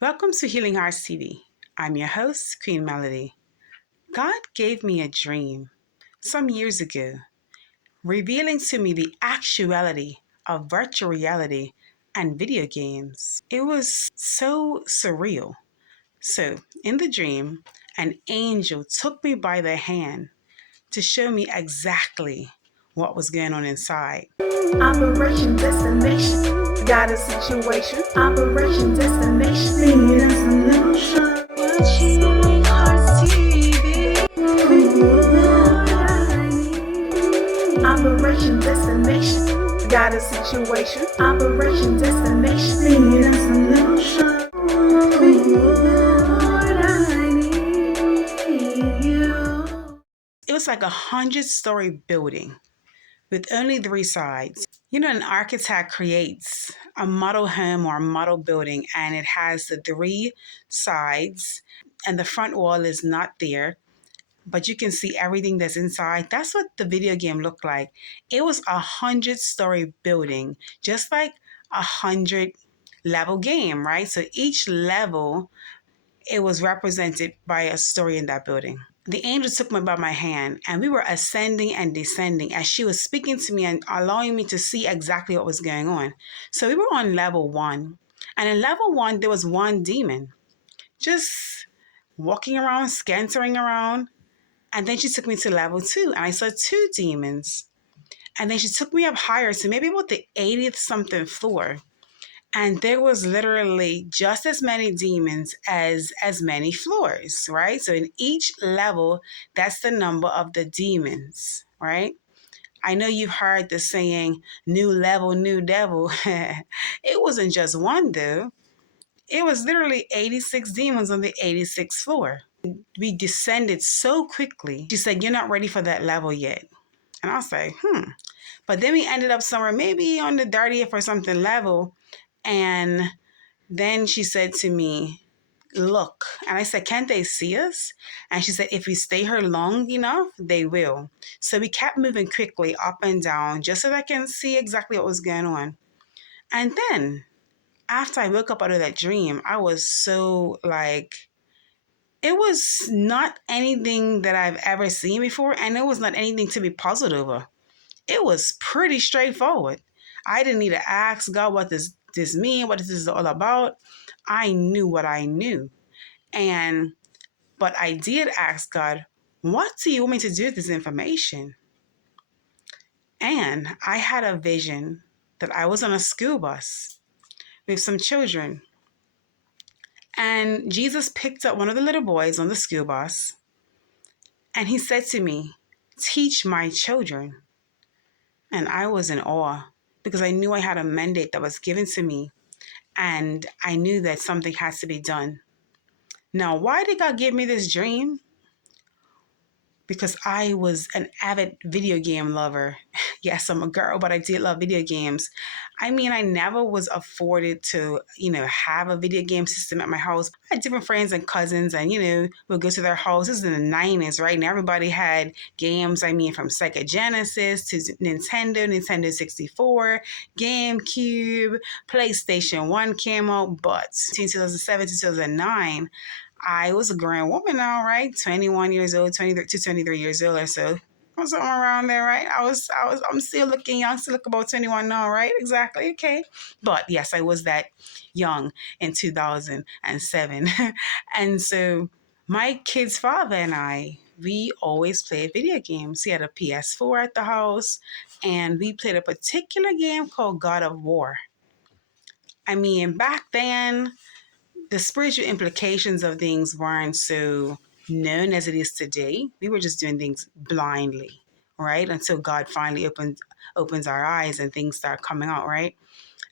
Welcome to Healing Hearts TV. I'm your host, Queen Melody. God gave me a dream some years ago, revealing to me the actuality of virtual reality and video games. It was so surreal. So, in the dream, an angel took me by the hand to show me exactly what was going on inside. Operation Destination. Got a situation. Operation Destination. Bringing us a little shot. Healing Hearts TV. Operation Destination. Got a situation. Operation Destination. Bringing us a little shot. It was like 100-story building with only three sides. An architect creates a model home or a model building, and it has the three sides, and the front wall is not there, but you can see everything that's inside. That's what the video game looked like. It was 100-story building, just like 100-level game, right? So each level, it was represented by a story in that building. The angel took me by my hand, and we were ascending and descending as she was speaking to me and allowing me to see exactly what was going on. So we were on level one, and in level one, there was one demon just walking around, scantering around. And then she took me to level two, and I saw two demons. And then she took me up higher to maybe about the 80th something floor. And there was literally just as many demons as many floors, right? So in each level, that's the number of the demons, right? I know you've heard the saying, new level, new devil. It wasn't just one, though. It was literally 86 demons on the 86th floor. We descended so quickly. She said, "You're not ready for that level yet." And I was like, But then we ended up somewhere maybe on the 30th or something level. And then she said to me, "Look." And I said, "Can't they see us?" And she said, "If we stay here long enough, they will." So we kept moving quickly up and down just so that I can see exactly what was going on. And then after I woke up out of that dream, I was so like, it was not anything that I've ever seen before, and it was not anything to be puzzled over. It was pretty straightforward. I didn't need to ask God what this mean, what this is all about. I knew what I knew. And but I did ask God, what do you want me to do with this information? And I had a vision that I was on a school bus with some children. And Jesus picked up one of the little boys on the school bus, and he said to me, "Teach my children." And I was in awe because I knew I had a mandate that was given to me, and I knew that something has to be done. Now, why did God give me this dream? Because I was an avid video game lover. Yes, I'm a girl, but I did love video games. I mean, I never was afforded to, have a video game system at my house. I had different friends and cousins, and, we'll go to their houses in the 90s, right? And everybody had games, I mean, from Sega Genesis to Nintendo 64, GameCube, PlayStation 1 came out, but between 2007 to 2009, I was a grown woman now, right? 21 years old, 23 to 23 years old or so. I was somewhere around there, right? I'm still looking young, still look about 21 now, right? Exactly. Okay. But yes, I was that young in 2007. And so my kid's father and I, we always played video games. He had a PS4 at the house, and we played a particular game called God of War. I mean, back then, the spiritual implications of things weren't so known as it is today. We were just doing things blindly, right? Until God finally opens our eyes and things start coming out, right?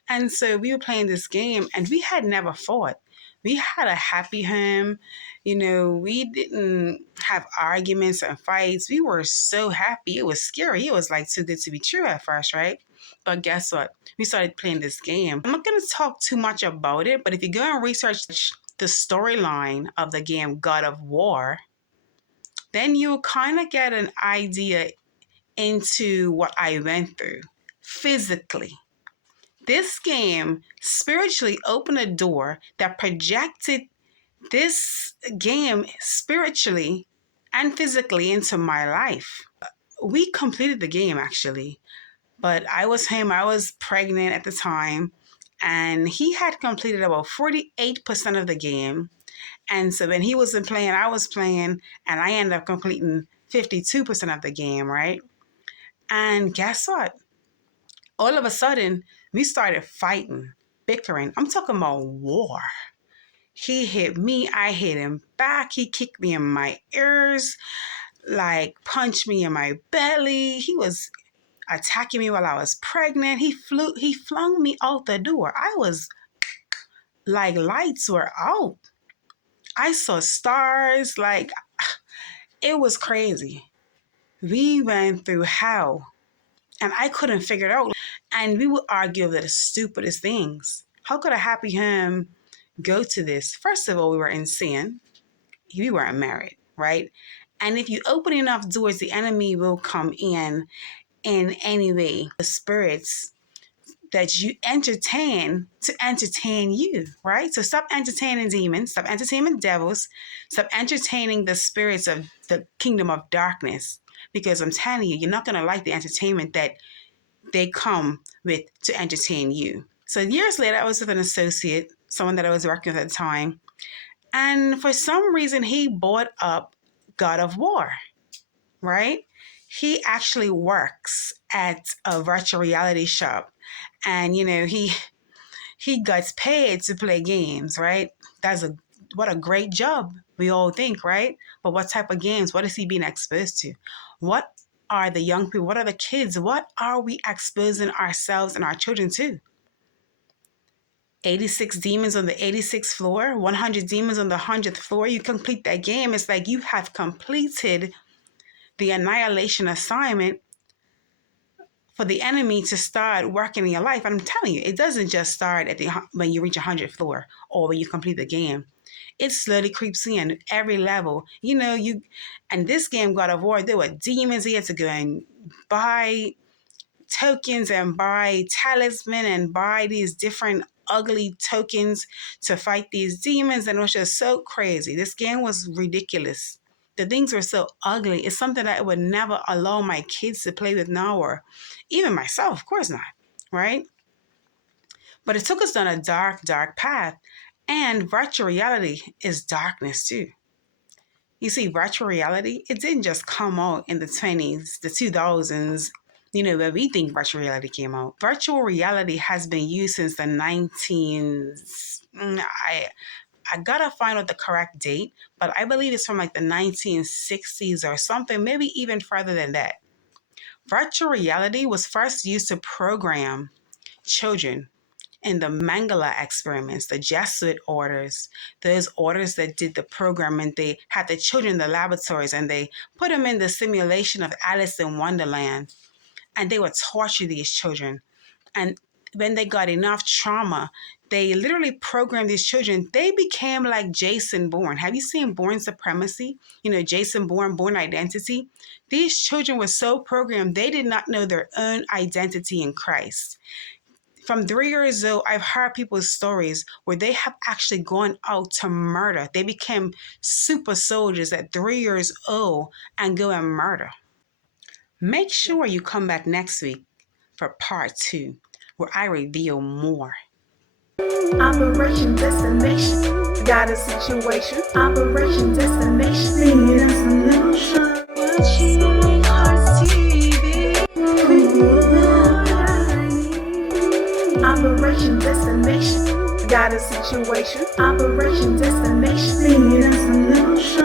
And so we were playing this game, and we had never fought. We had a happy home. We didn't have arguments and fights. We were so happy. It was scary. It was like too good to be true at first, right? But guess what? We started playing this game. I'm not going to talk too much about it, but if you go and research the storyline of the game God of War, then you'll kind of get an idea into what I went through physically. This game spiritually opened a door that projected this game spiritually and physically into my life. We completed the game actually, but I was pregnant at the time, and he had completed about 48% of the game. And so when he wasn't playing, I was playing, and I ended up completing 52% of the game, right? And guess what? All of a sudden, we started fighting, bickering. I'm talking about war. He hit me, I hit him back. He kicked me in my ears, like punched me in my belly. He was attacking me while I was pregnant. He flung me out the door. I was like, lights were out. I saw stars, like it was crazy. We went through hell, and I couldn't figure it out. And we would argue over the stupidest things. How could a happy home go to this? First of all, we were in sin. We weren't married, right? And if you open enough doors, the enemy will come in any way. The spirits that you entertain to entertain you, right? So stop entertaining demons, stop entertaining devils, stop entertaining the spirits of the kingdom of darkness, because I'm telling you, you're not going to like the entertainment that they come with to entertain you. So years later, I was with an associate, someone that I was working with at the time, and for some reason, he bought up God of War, right? He actually works at a virtual reality shop, and he gets paid to play games, right? What a great job, we all think, right? But what type of games? What is he being exposed to? What are the young people? What are the kids? What are we exposing ourselves and our children to? 86 demons on the 86th floor, 100 demons on the 100th floor. You complete that game, it's like you have completed the annihilation assignment for the enemy to start working in your life. And I'm telling you, it doesn't just start when you reach 100th floor or when you complete the game. It slowly creeps in every level. And this game, God of War, there were demons. He had to go and buy tokens and buy talisman and buy these different ugly tokens to fight these demons. And it was just so crazy. This game was ridiculous. The things were so ugly. It's something that I would never allow my kids to play with now, or even myself, of course not, right? But it took us down a dark, dark path. And virtual reality is darkness too. You see, virtual reality, it didn't just come out in the 20s, the 2000s, where we think virtual reality came out. Virtual reality has been used since the 19s. I gotta find out the correct date, but I believe it's from like the 1960s or something, maybe even further than that. Virtual reality was first used to program children in the Mengele experiments, the Jesuit orders, those orders that did the programming. They had the children in the laboratories and they put them in the simulation of Alice in Wonderland, and they would torture these children. And when they got enough trauma, they literally programmed these children. They became like Jason Bourne. Have you seen Bourne Supremacy? Jason Bourne, Bourne Identity. These children were so programmed, they did not know their own identity in Christ. From 3 years old, I've heard people's stories where they have actually gone out to murder. They became super soldiers at 3 years old and go and murder. Make sure you come back next week for part 2, where I reveal more. Operation Destination. Got a situation. Operation Destination. Singing us a little shot. Watching Hearts TV. Operation Destination. Got a situation. Operation Destination. Singing us a little shot.